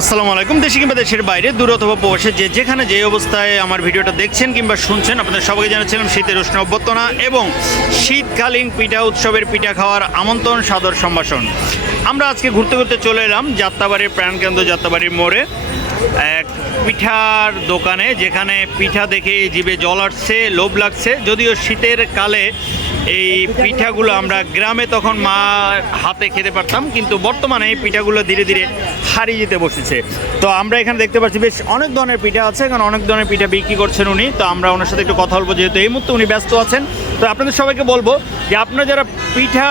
আসসালামু আলাইকুম, দেশে কিংবা দেশের বাইরে, দূর অথবা প্রবাসে যে যেখানে যে অবস্থায় আমার ভিডিওটা দেখছেন কিংবা শুনছেন, আপনাদের সবাইকে জানাচ্ছিলাম শীতের উষ্ণ অভ্যর্থনা এবং শীতকালীন পিঠা উৎসবের পিঠা খাওয়ার আমন্ত্রণ, সাদর সম্ভাষণ। আমরা আজকে ঘুরতে ঘুরতে চলে এলাম যাত্রাবাড়ির প্রাণকেন্দ্র, যাত্রাবাড়ির মোড়ে। এক পিঠার দোকানে, যেখানে পিঠা দেখে জিভে জল আসছে, লোভ লাগছে। যদিও শীতের কালে এই পিঠাগুলো আমরা গ্রামে তখন মা হাতে খেতে পারতাম, কিন্তু বর্তমানে এই পিঠাগুলো ধীরে ধীরে হারিয়ে যেতে বসেছে। তো আমরা এখানে দেখতে পাচ্ছি বেশ অনেক ধরনের পিঠা আছে, এখানে অনেক ধরনের পিঠা বিক্রি করছেন উনি। তো আমরা ওনার সাথে একটু কথা বলব, যেহেতু এই মুহূর্তে উনি ব্যস্ত আছেন। তো আপনাদের সবাইকে বলব যে আপনারা যারা পিঠা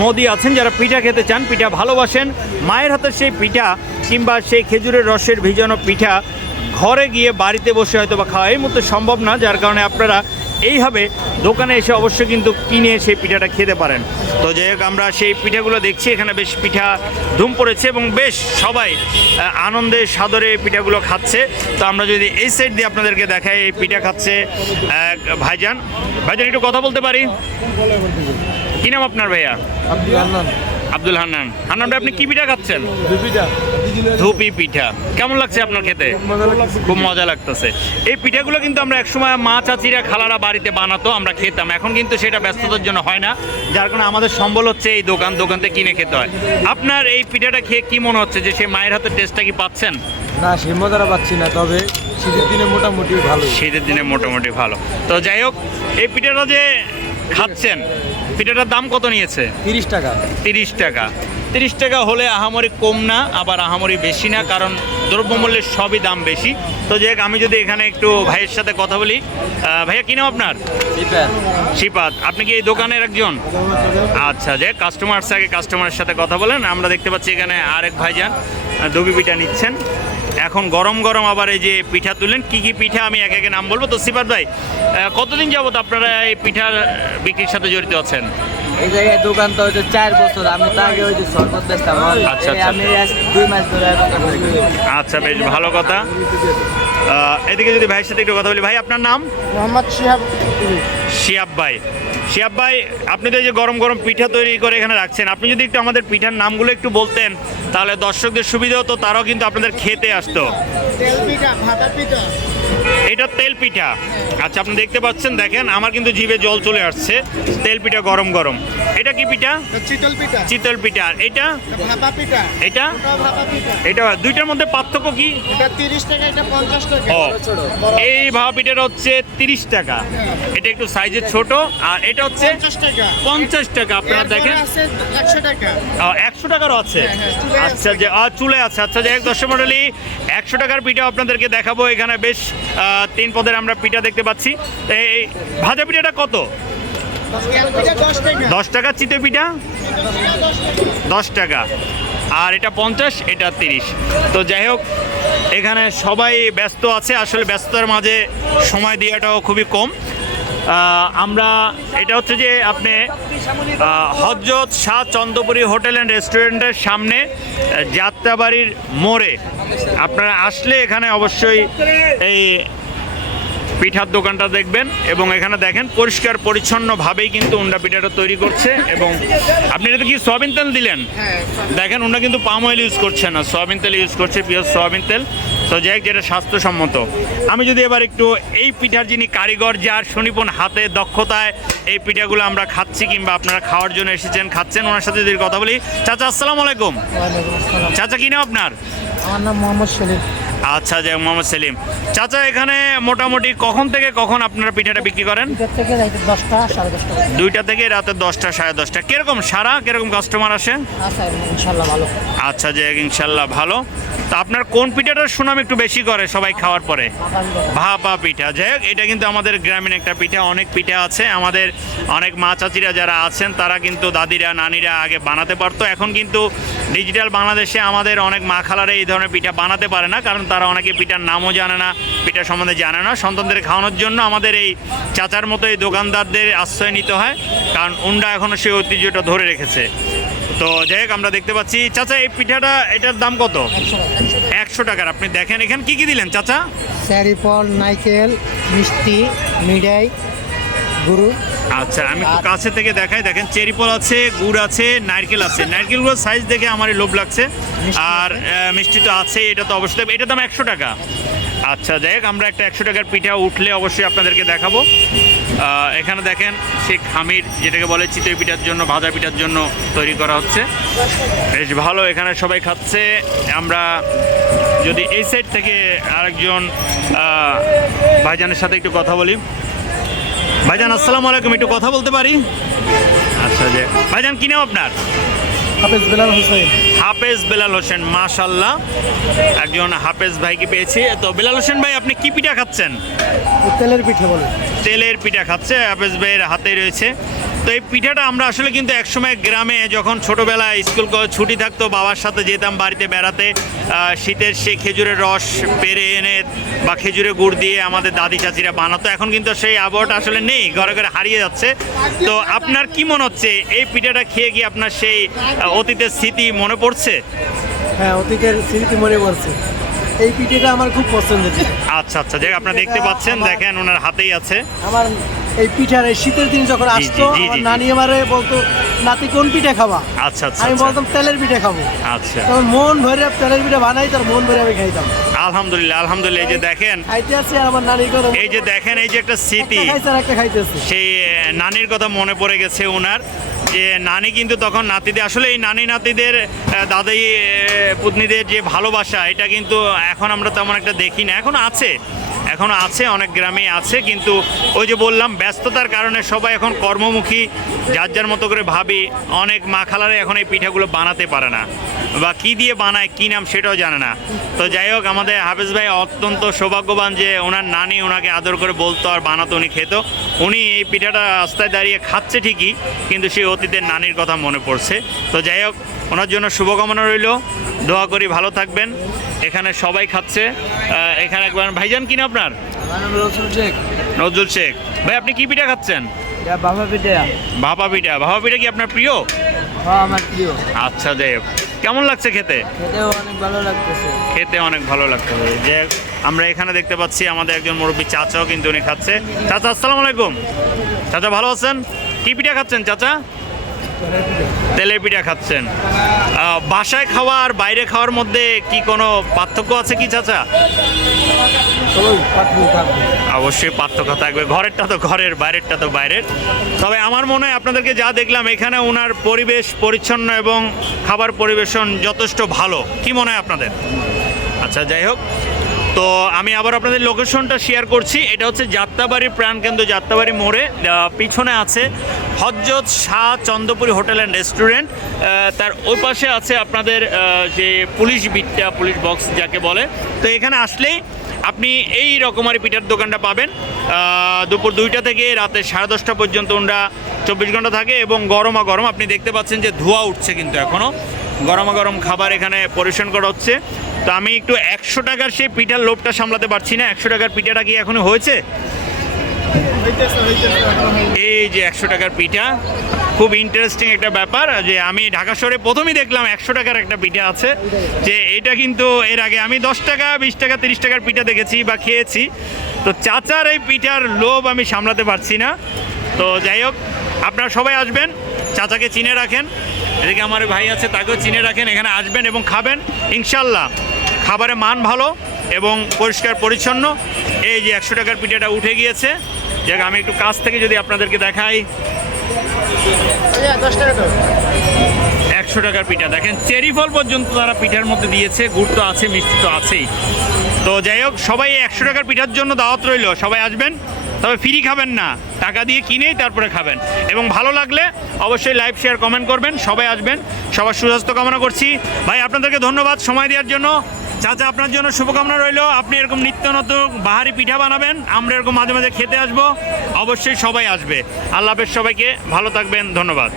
মোদি আছেন, যারা পিঠা খেতে চান, পিঠা ভালোবাসেন, মায়ের হাতের সেই পিঠা কিংবা সেই খেজুরের রসের ভিজানো পিঠা ঘরে গিয়ে বাড়িতে বসে হয়তো বা খাওয়া এই মুহূর্তে সম্ভব না, যার কারণে আপনারা এইভাবে দোকানে এসে অবশ্যই কিন্তু কিনে সেই পিঠাটা খেতে পারেন। তো যাই হোক আমরা সেই পিঠাগুলো দেখছি এখানে বেশ পিঠা ধুম পড়েছে এবং বেশ সবাই আনন্দে সাদরে পিঠাগুলো খাচ্ছে। তো আমরা যদি এই সাইড দিয়ে আপনাদেরকে দেখাই এই পিঠা খাচ্ছে ভাইজান। ভাইজান একটু কথা বলতে পারি? কি নাম আপনার ভাইয়া? আব্দুল হান্নান। আব্দুল হান্নান। হান্নান আপনি কি পিঠা খাচ্ছেন? দুপিটা ধুপি পিঠা। কেমন লাগছে আপনার খেতে? খুব মজা লাগতেছে। এই পিঠাগুলো কিন্তু আমরা একসময় মা চাচিরা খালারা বাড়িতে বানাতো আমরা খেতাম। এখন কিন্তু সেটা ব্যস্ততার জন্য হয় না। যার কারণে আমাদের সম্বল হচ্ছে এই দোকান দোকান থেকে কিনে খেতে হয়। আপনার এই পিঠাটা খেয়ে কি মনে হচ্ছে যে সেই মায়ের হাতের টেস্টটা কি পাচ্ছেন? না সেই মজাটা পাচ্ছি না তবে শীতের দিনে মোটামুটি ভালো। শীতের দিনে মোটামুটি ভালো। তো যাই হোক এই পিঠাটা যে খাচ্ছেন পিঠাটার দাম কত নিয়েছে? তিরিশ টাকা। তিরিশ টাকা। তিরিশ টাকা হলে আহামরি কম না আবার আহামরি বেশি না কারণ দ্রব্যমূল্যের সবই দাম বেশি। তো যাই আমি যদি এখানে একটু ভাইয়ের সাথে কথা বলি ভাইয়া কি নাম আপনার? শিপাত। আপনি কি এই দোকানের একজন? আচ্ছা যে কাস্টমার আগে কাস্টমারের সাথে কথা বলেন আমরা দেখতে পাচ্ছি এখানে আরেক ভাইজান দুবি পিঠা নিচ্ছেন। এখন গরম গরম আবার এই যে পিঠা তুলেন কি কি পিঠা আমি এক একে নাম বলব? তো সিপাত ভাই কতদিন যাবত আপনারা এই পিঠার বিক্রির সাথে জড়িত আছেন? এই জায়গায় দোকান তো হচ্ছে চার বছর আমি তো আগে ওই যে শরবত বেচতাম আচ্ছা, আচ্ছা। আমি দুই মাস ধরে আচ্ছা বেশ ভালো কথা। এদিকে যদি ভাইয়ের সাথে একটু কথা বলি ভাই আপনার নাম? মোহাম্মদ শিহাব শিয়াব ভাই। শিয়াব ভাই আপনি তো এই যে গরম গরম পিঠা তৈরি করে এখানে রাখছেন আপনি যদি একটু আমাদের পিঠার নামগুলো একটু বলতেন তাহলে দর্শকদের সুবিধা হতো তারাও কিন্তু আপনাদের খেতে আসতো। তেল পিঠা পিঠা। এটা তেল পিঠা। আচ্ছা আপনি দেখতে পাচ্ছেন দেখেন আমার কিন্তু জিভে জল চলে আসছে। তেল পিঠা গরম গরম। এটা কি পিঠা? চিতল পিঠা। চিতল পিঠা। আর এটা? ভাপা পিঠা। এটা? এটা ভাপা পিঠা। এটা দুইটার মধ্যে পার্থক্য কি? এটা তিরিশ টাকা এটা পঞ্চাশ টাকা। ও এই ভাপা পিঠাটা হচ্ছে তিরিশ টাকা। এটা একটু সাইজে ছোট। আর এটা হচ্ছে পঞ্চাশ টাকা। পঞ্চাশ টাকা। আপনারা দেখেন। আছে একশো টাকা। একশো টাকারও আছে? হ্যাঁ, হ্যাঁ, আচ্ছা যে চুলে আছে। আচ্ছা যে এক দর্শক মন্ডলী একশো টাকার পিঠা আপনাদেরকে দেখাবো। এখানে বেশ তিন পদের আমরা পিঠা দেখতে পাচ্ছি। এই ভাজা পিঠাটা কত? দশ টাকা চিতে পিঠা? দশ টাকা। আর এটা পঞ্চাশ, এটা তিরিশ। তো যাই হোক, এখানে সবাই ব্যস্ত আছে। আসলে ব্যস্ততার মাঝে সময় দেওয়াটাও খুবই কম। আমরা এটা হচ্ছে যে আপনি হজরত শাহ চন্দ্রপুরী হোটেল অ্যান্ড রেস্টুরেন্টের সামনে যাত্রাবাড়ির মোড়ে। আপনারা আসলে এখানে অবশ্যই এই পিঠার দোকানটা দেখবেন এবং এখানে দেখেন পরিষ্কার পরিচ্ছন্নভাবেই কিন্তু উন্ডা পিঠাটা তৈরি করছে এবং আপনি এটা কি সয়াবিন তেল দিলেন? হ্যাঁ দেখেন ওনারা কিন্তু পাম অয়েল ইউজ করছে না। সয়াবিন তেল ইউজ করছে পিওর সয়াবিন তেল। তো যাই যেটা স্বাস্থ্যসম্মত। আমি যদি এবার একটু এই পিঠার যিনি কারিগর যার সুনিপুণ হাতে দক্ষতায় এই পিঠাগুলো আমরা খাচ্ছি কিংবা আপনারা খাওয়ার জন্য এসেছেন খাচ্ছেন ওনার সাথে যদি কথা বলি। চাচা আসসালামু আলাইকুম। চাচা কি নাম আপনার? আমার নাম মোহাম্মদ শরীফ। আচ্ছা যাই হোক, মোহাম্মদ সেলিম। চাচা এখানে মোটামুটি কখন থেকে কখন আপনারা পিঠাটা বিক্রি করেন? দুইটা থেকে রাতে দশটা সাড়ে দশটা। কীরকম সারা কীরকম কাস্টমার আসে? আচ্ছা ভালো। আচ্ছা যে ইনশাল্লাহ ভালো। তা আপনার কোন পিঠাটার সুনাম একটু বেশি করে সবাই খাওয়ার পরে? ভাপা পিঠা। যাই হোক এটা কিন্তু আমাদের গ্রামীণ একটা পিঠা অনেক পিঠা আছে। আমাদের অনেক মা চাচিরা যারা আছেন তারা কিন্তু দাদিরা নানিরা আগে বানাতে পারতো। এখন কিন্তু ডিজিটাল বাংলাদেশে আমাদের অনেক মা খালারা এই ধরনের পিঠা বানাতে পারে না কারণ তারা অনেকে পিঠার নামও জানে না পিঠা সম্বন্ধে জানে না। সন্তানদের খাওয়ানোর জন্য আমাদের এই চাচার মতো এই দোকানদারদের আশ্রয় নিতে হয়, কারণ উন্ডা এখনও সেই ঐতিহ্যটা ধরে রেখেছে। তো যাই হোক, আমরা দেখতে পাচ্ছি, চাচা, এই পিঠাটা, এটার দাম কত? একশো টাকার। আপনি দেখেন এখানে, কি কি দিলেন, চাচা? স্যারিফল নাইকেল, মিষ্টি, মিঠাই গরু আচ্ছা আমি কাছে থেকে দেখাই। দেখেন চেরি ফল আছে গুড় আছে নারকেল আছে। নারকেলগুলোর সাইজ দেখে আমার লোভ লাগছে। আর মিষ্টি তো আছে এটা তো অবশ্যই এটা দাম একশো টাকা। আচ্ছা যাই হোক আমরা একটা একশো টাকার পিঠা উঠলে অবশ্যই আপনাদেরকে দেখাবো। এখানে দেখেন সেই খামির যেটাকে বলে চিতই পিঠার জন্য ভাজা পিঠার জন্য তৈরি করা হচ্ছে। বেশ ভালো এখানে সবাই খাচ্ছে। আমরা যদি এই সাইড থেকে আরেকজন ভাইজানের সাথে একটু কথা বলি। ভাইজান আসসালামু আলাইকুম একটু কথা বলতে পারি? আচ্ছা যে ভাইজান কি নাম আপনার? হাফেজ বেলাল হোসেন। হাফেজ বেলাল হোসেন মাশাল্লাহ একজন হাফেজ ভাইকে পেয়েছি। তো বেলাল হোসেন ভাই আপনি কি পিঠা খাচ্ছেন? তেলের পিঠা বলে তেলের পিঠা খাচ্ছে হাফেজ ভাইয়ের হাতে রয়েছে। তো এই পিঠাটা আমরা আসলে কিন্তু একসময় গ্রামে যখন ছোটোবেলায় স্কুল কলেজ ছুটি থাকতো বাবার সাথে যেতাম বাড়িতে বেড়াতে। শীতের সেই খেজুরের রস পেরে এনে বা খেজুরে গুড় দিয়ে আমাদের দাদি চাচিরা বানাতো। এখন কিন্তু সেই আবহাওয়াটা আসলে নেই ঘরে ঘরে হারিয়ে যাচ্ছে। তো আপনার কি মনে হচ্ছে এই পিঠাটা খেয়ে কি আপনার সেই অতীতের স্মৃতি মনে পড়ছে? হ্যাঁ অতীতের স্মৃতি মনে পড়ছে। এই পিঠেটা আমার খুব পছন্দের। আচ্ছা আচ্ছা যে আপনারা দেখতে পাচ্ছেন দেখেন ওনার হাতেই আছে। আমার এই পিঠার এই শীতের দিন যখন আসতো আমার নানি আমারে বলতো নাতি কোন পিঠে খাবা? আচ্ছা আচ্ছা আমি আচ্ছা। বলতাম তেলের পিঠে খাব। আচ্ছা। তখন মন ভরে তেলের পিঠে বানাই তার মন ভরে আমি খাইতাম। আলহামদুলিল্লাহ আলহামদুলিল্লাহ এই যে দেখেন। আর আমার নানির কথা এই যে দেখেন এই যে একটা স্মৃতি। একটা খাইতেছে। সেই নানির কথা মনে পড়ে গেছে ওনার যে নানি কিন্তু তখন নাতিদের আসলে এই নানি নাতিদের দাদাই পুতনিদের যে ভালোবাসা এটা কিন্তু এখন আমরা তেমন একটা দেখি না। এখন আছে। এখনও আছে, অনেক গ্রামে আছে, কিন্তু ওই যে বললাম, ব্যস্ততার কারণে সবাই এখন কর্মমুখী, যার যার মতো করে ভাবি, অনেক মা খালারে এখন এই পিঠাগুলো বানাতে পারে না। বা কি দিয়ে বানায়, কি নাম সেটাও জানে না। তো যাই হোক, আমাদের হাফেজ ভাই অত্যন্ত সৌভাগ্যবান যে ওনার নানি ওনাকে আদর করে বলতো আর বানাতো, উনি খেত। উনি এই পিঠাটা রাস্তায় দাঁড়িয়ে খাচ্ছে ঠিকই, কিন্তু সেই অতীতের নানির কথা মনে পড়ছে। তো যাই হোক, ওনার জন্য শুভকামনা রইল। দোয়া করি ভালো থাকবেন। এখানে সবাই খাচ্ছে। এখানে একবার ভাইজান কিনা আপনার? নজরুল শেখ। ভাই আপনি কি পিঠা খাচ্ছেন? বাবা পিঠে। ভাপা পিঠা। ভাপা পিঠা কি আপনার প্রিয়? হ্যাঁ আমার প্রিয়। আচ্ছা হোক। কেমন লাগছে খেতে? খেতেও অনেক ভালো লাগতেছে। খেতে অনেক ভালো লাগছে। যে আমরা এখানে দেখতে পাচ্ছি আমাদের একজন মুরব্বী চাচাও কিন্তু উনি খাচ্ছে। চাচা আসসালামু আলাইকুম। চাচা ভালো আছেন? কি পিঠা খাচ্ছেন চাচা? তেলের পিঠা খাচ্ছেন। বাসায় খাওয়া আর বাইরে খাওয়ার মধ্যে কি কোনো পার্থক্য আছে কি, চাচা? অবশ্যই পার্থক্য থাকবে। ঘরেরটা তো ঘরের, বাইরেরটা তো বাইরের। তবে আমার মনে হয় আপনাদেরকে যা দেখলাম, এখানে ওনার পরিবেশ পরিচ্ছন্ন এবং খাবার পরিবেশন যথেষ্ট ভালো। কি মনে হয় আপনাদের? আচ্ছা যাই হোক। তো আমি আবার আপনাদের লোকেশনটা শেয়ার করছি। এটা হচ্ছে যাত্রাবাড়ির প্রাণকেন্দ্র, যাত্রাবাড়ি মোড়ে। পিছনে আছে Hazrat Shah Chandrapuri hotel and restaurant. তার ওই পাশে আছে আপনাদের যে পুলিশ বিটটা, পুলিশ বক্স যাকে বলে। তো এখানে আসলেই আপনি এই রকমারি পিঠার দোকানটা পাবেন। দুপুর দুইটা থেকে রাতে সাড়ে দশটা পর্যন্ত ওনরা চব্বিশ ঘণ্টা থাকে এবং গরমা গরম। আপনি দেখতে পাচ্ছেন যে ধোঁয়া উঠছে কিন্তু এখনও গরমা গরম খাবার এখানে পরিবেশন করা হচ্ছে। তো আমি একটু একশো টাকার সেই পিঠার লোভটা সামলাতে পারছি না। একশো টাকার পিঠাটা কি এখনও হয়েছে? এই যে একশো টাকার পিঠা, খুব ইন্টারেস্টিং একটা ব্যাপার। যে আমি ঢাকা শহরে প্রথমেই দেখলাম একশো টাকার একটা পিঠা আছে। যে এটা কিন্তু এর আগে আমি দশ টাকা, বিশ টাকা, তিরিশ টাকার পিঠা দেখেছি বা খেয়েছি। তো চাচার এই পিঠার লোভ আমি সামলাতে পারছি না। তো যাই হোক, আপনারা সবাই আসবেন, চাচাকে চিনে রাখেন। এদিকে আমার ভাই আছে, তাকেও চিনে রাখেন, এখানে আসবেন এবং খাবেন। ইনশাল্লাহ, খাবারের মান ভালো এবং পরিষ্কার পরিচ্ছন্ন। এই যে একশো টাকার পিঠাটা উঠে গিয়েছে। যাক, আমি একটু কাছ থেকে যদি আপনাদেরকে দেখাই। একশো টাকার পিঠা। দেখেন, চেরি ফল পর্যন্ত তারা পিঠার মধ্যে দিয়েছে, গুড় তো আছে, মিষ্টি তো আছেই। তো যাই হোক, সবাই একশো টাকার পিঠার জন্য দাওয়াত রইল। সবাই আসবেন তবে ফ্রি খাবেন না। টাকা দিয়ে কিনেই তারপরে খাবেন। এবং ভালো লাগলে অবশ্যই লাইভ শেয়ার কমেন্ট করবেন। সবাই আসবেন। সবার সুস্বাস্থ্য কামনা করছি। ভাই, আপনাদেরকে ধন্যবাদ সময় দেওয়ার জন্য। চাচা আপনার জন্য শুভকামনা রইল, আপনি এরকম নিত্য নতুন বাহারি পিঠা বানাবেন, আমরা এরকম মাঝে মাঝে খেতে আসব। অবশ্যই সবাই আসবে। আল্লাহ সবাইকে। ভালো থাকবেন। ধন্যবাদ।